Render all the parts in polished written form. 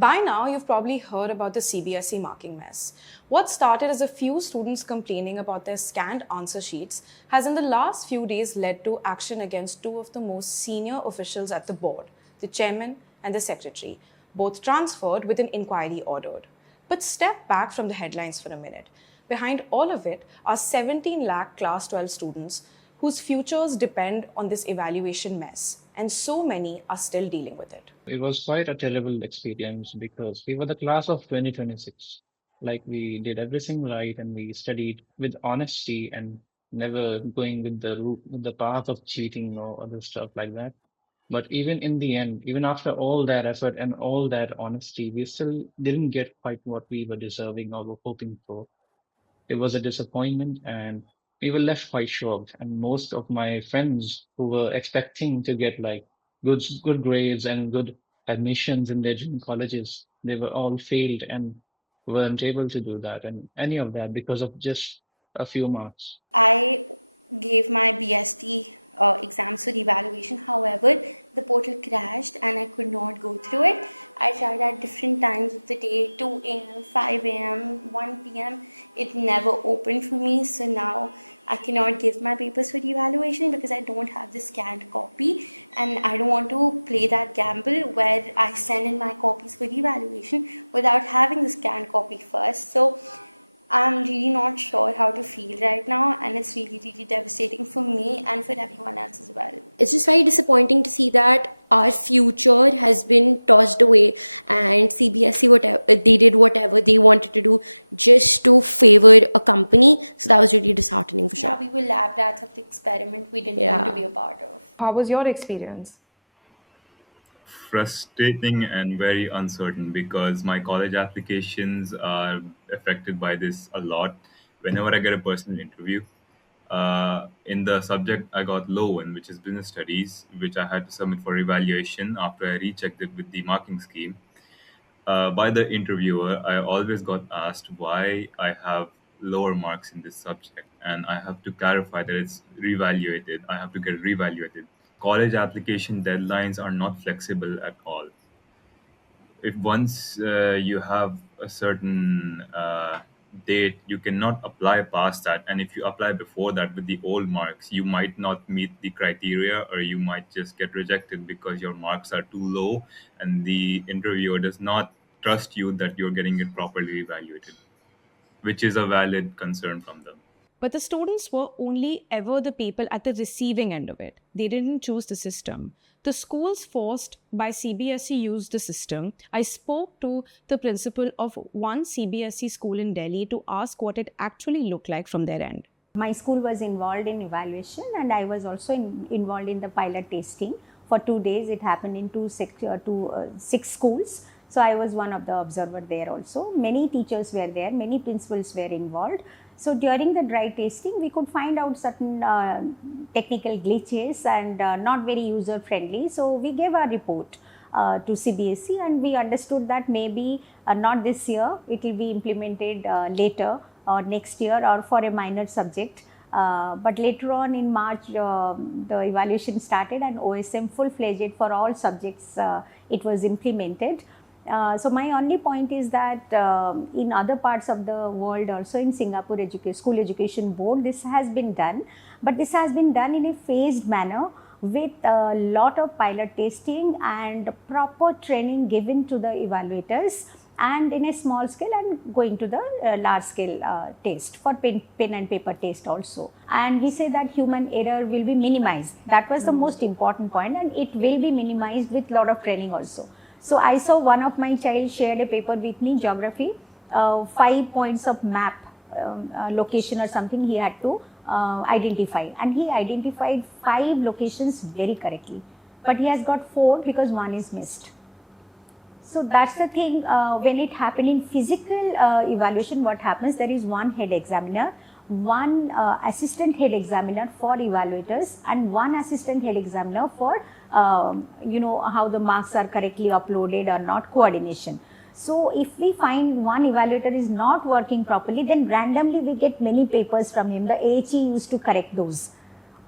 By now, you've probably heard about the CBSE marking mess. What started as a few students complaining about their scanned answer sheets has in the last few days led to action against two of the most senior officials at the board, the chairman and the secretary, both transferred with an inquiry ordered. But step back from the headlines for a minute. Behind all of it are 17 lakh Class 12 students whose futures depend on this evaluation mess, and so many are still dealing with it. It was quite a terrible experience because we were the class of 2026. Like we did everything right and we studied with honesty and never going with with the path of cheating or other stuff like that. But even in the end, even after all that effort and all that honesty, we still didn't get quite what we were deserving or were hoping for. It was a disappointment and we were left quite shocked. And most of my friends who were expecting to get like good grades and good admissions in their dream colleges, they were all failed and weren't able to do that and any of that because of just a few marks. I gave my BST exams for evaluation. However, the portal crashed and I could not go through it. I tried at different times of the day, 2 a.m., 5 a.m., 1 p.m. It never opened for me. So now I cannot give my papers for evaluation because I don't have the scanned copy, and I don't want to play that gamble where I send in my copies for evaluation without having the scanned copy first. So I'm really not sure how to feel right now, and it's really, really devastating for me and for everyone else as well. It's just very disappointing to see that our future has been tossed away, and CBSE, whatever they did, whatever they wanted to do, just to favor a company. So that was really disheartening for sure. Yeah, we were lab rats of the experiment we didn't want to be a part of. How was your experience? Frustrating and very uncertain because my college applications are affected by this a lot. Whenever I get a personal interview, in the subject I got low in, which is business studies, which I had to submit for evaluation after I rechecked it with the marking scheme. By the interviewer, I always got asked why I have lower marks in this subject, and I have to clarify that it's reevaluated. I have to get reevaluated. College application deadlines are not flexible at all. If once you have a certain date, you cannot apply past that. And if you apply before that with the old marks, you might not meet the criteria, or you might just get rejected because your marks are too low and the interviewer does not trust you that you're getting it properly evaluated, which is a valid concern from them. But the students were only ever the people at the receiving end of it. They didn't choose the system. The schools forced by CBSE used the system. I spoke to the principal of one CBSE school in Delhi to ask what it actually looked like from their end. My school was involved in evaluation, and I was also involved in the pilot testing. For 2 days, it happened in six schools. So I was one of the observers there also. Many teachers were there, many principals were involved. So during the dry testing, we could find out certain technical glitches and not very user friendly. So we gave a report to CBSE, and we understood that maybe not this year, it will be implemented later or next year or for a minor subject. But later on in March, the evaluation started, and OSM full-fledged for all subjects, it was implemented. So my only point is that in other parts of the world, also in Singapore School Education Board, this has been done, but this has been done in a phased manner with a lot of pilot testing and proper training given to the evaluators, and in a small scale and going to the large scale test for pen and paper test also. And we say that human error will be minimized. That was the most important point, and it will be minimized with lot of training also. So I saw one of my child shared a paper with me, geography, 5 points of map, location or something he had to identify, and he identified 5 locations very correctly, but he has got 4 because 1 is missed. So that's the thing, when it happened in physical evaluation, what happens, there is one head examiner, one assistant head examiner for evaluators, and one assistant head examiner for how the marks are correctly uploaded or not, coordination. So if we find one evaluator is not working properly, then randomly we get many papers from him. The AHE used to correct those.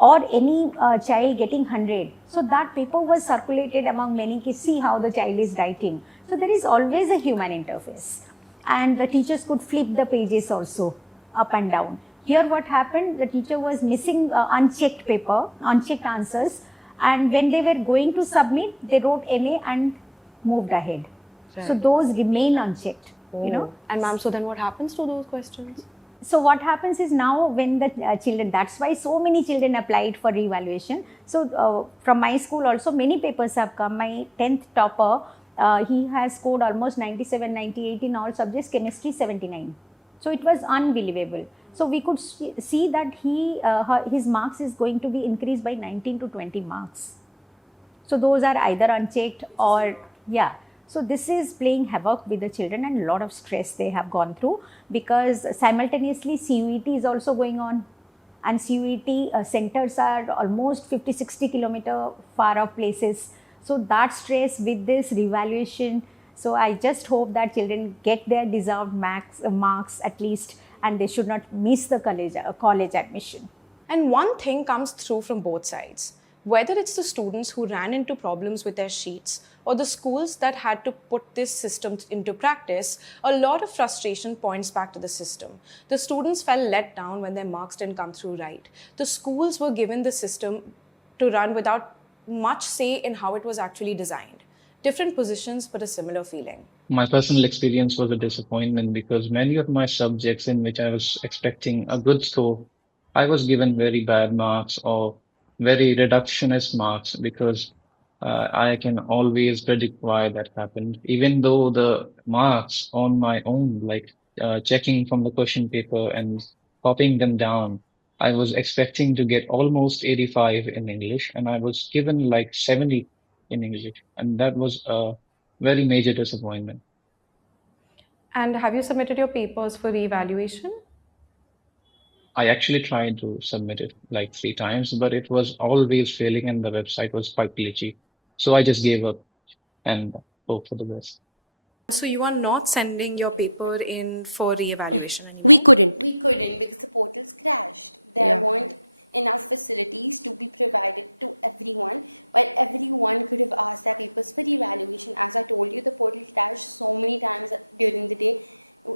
Or any child getting 100. So that paper was circulated among many, see how the child is writing. So there is always a human interface. And the teachers could flip the pages also up and down. Here what happened, the teacher was missing unchecked paper, unchecked answers, and when they were going to submit, they wrote NA and moved ahead. So those remain unchecked, you know. And ma'am, so then what happens to those questions? So what happens is now when the children, that's why so many children applied for reevaluation. So from my school also many papers have come. My 10th topper, he has scored almost 97, 98 in all subjects, chemistry 79. So it was unbelievable. So we could see that his marks is going to be increased by 19 to 20 marks. So those are either unchecked or, yeah. So this is playing havoc with the children, and a lot of stress they have gone through, because simultaneously CUET is also going on, and CUET centers are almost 50-60 kilometer far off places. So that stress with this revaluation. So I just hope that children get their deserved marks at least, and they should not miss the college admission. And one thing comes through from both sides. Whether it's the students who ran into problems with their sheets or the schools that had to put this system into practice, a lot of frustration points back to the system. The students felt let down when their marks didn't come through right. The schools were given the system to run without much say in how it was actually designed. Different positions, but a similar feeling. My personal experience was a disappointment because many of my subjects in which I was expecting a good score, I was given very bad marks or very reductionist marks because I can always predict why that happened. Even though the marks on my own, like checking from the question paper and copying them down, I was expecting to get almost 85 in English, and I was given like 70 in English. And that was a very major disappointment. And have you submitted your papers for reevaluation? I actually tried to submit it like 3 times, but it was always failing and the website was quite glitchy. So I just gave up and hope for the best. So you are not sending your paper in for reevaluation anymore? We couldn't. We couldn't because the portals crashed. There Yeah. weren't enough facilities to be provided to everyone, but everyone could have asked their papers for evaluation. As I told you, the portal crashed so many times during the day.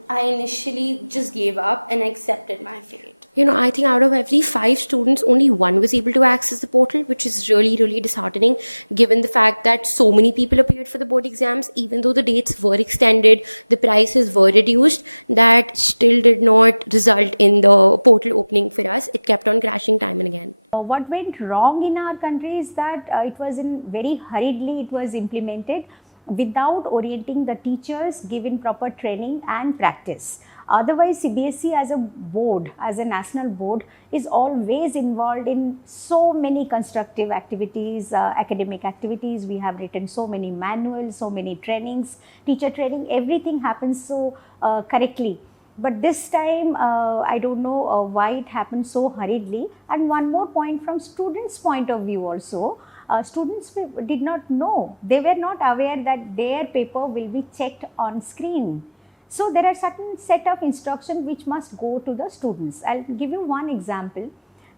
I initially just gave up and accepted my fate. I think out of every 5 students, only one was able to access the portal, which is really, really disheartening given the fact that so many people appeared for the board exams. Even though the dates were extended, the prices were reduced, that still did not result in the portal opening for us. It kept on crashing time and again. What went wrong in our country is that it was very hurriedly it was implemented without orienting the teachers, giving proper training and practice. Otherwise, CBSE as a board, as a national board, is always involved in so many constructive activities, academic activities. We have written so many manuals, so many trainings, teacher training, everything happens so correctly. But this time, I don't know why it happened so hurriedly. And one more point from students' point of view also, students did not know. They were not aware that their paper will be checked on screen. So there are certain set of instructions which must go to the students. I'll give you one example.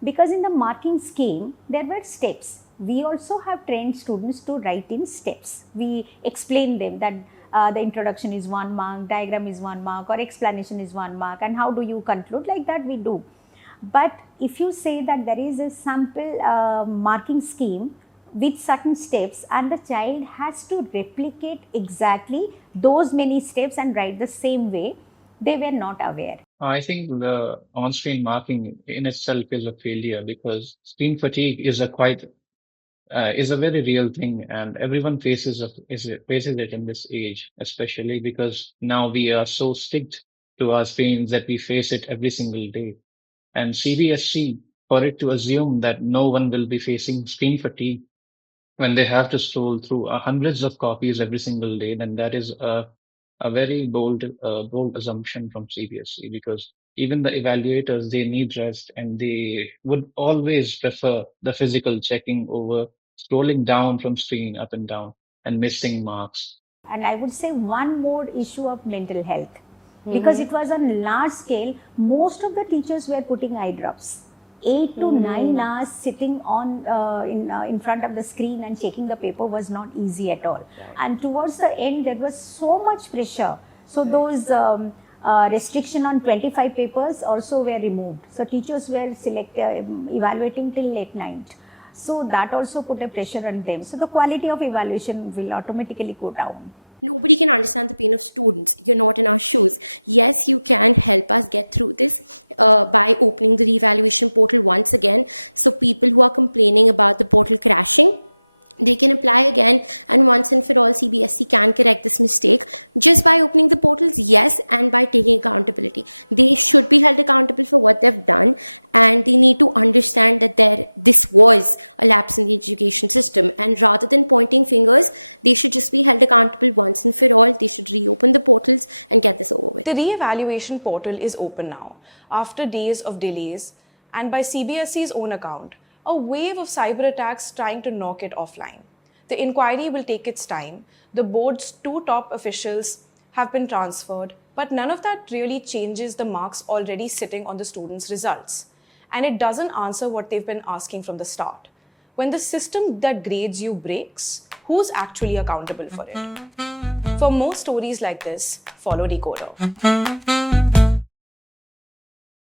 Because in the marking scheme, there were steps. We also have trained students to write in steps. We explain them that the introduction is 1 mark, diagram is 1 mark, or explanation is 1 mark, and how do you conclude, like that we do. But if you say that there is a sample marking scheme with certain steps and the child has to replicate exactly those many steps and write the same way, they were not aware. I think the on-screen marking in itself is a failure because screen fatigue is a very real thing, and everyone faces it in this age, especially because now we are so sticked to our screens that we face it every single day. And CBSC, for it to assume that no one will be facing screen fatigue when they have to scroll through hundreds of copies every single day, then that is a very bold assumption from CBSE, because even the evaluators, they need rest and they would always prefer the physical checking over scrolling down from screen up and down and missing marks. And I would say one more issue of mental health. Because it was on large scale, most of the teachers were putting eye drops. 8 to 9 hours sitting on in front of the screen and checking the paper was not easy at all. And towards the end, there was so much pressure. So those restriction on 25 papers also were removed. So teachers were evaluating till late night. So that also put a pressure on them. So the quality of evaluation will automatically go down. Nobody can understand the pain of students. You're not in our shoes. Yes, you can help us get through this by opening the reevaluation portal once again. So people who are complaining about the portal crashing, they can apply again, and once and for all CBSE can correct this mistake just by opening the portals, yes, and by taking accountability. They should be held accountable for what they've done, and they need to understand that this was a lapse in the education system, and rather than pointing fingers, they should just be held accountable once and for all. They should reopen the portals and get this over with. The re-evaluation portal is open now, after days of delays, and by CBSE's own account, a wave of cyber attacks trying to knock it offline. The inquiry will take its time. The board's 2 top officials have been transferred, but none of that really changes the marks already sitting on the students' results. And it doesn't answer what they've been asking from the start. When the system that grades you breaks, who's actually accountable for it? For more stories like this, follow DeKoder.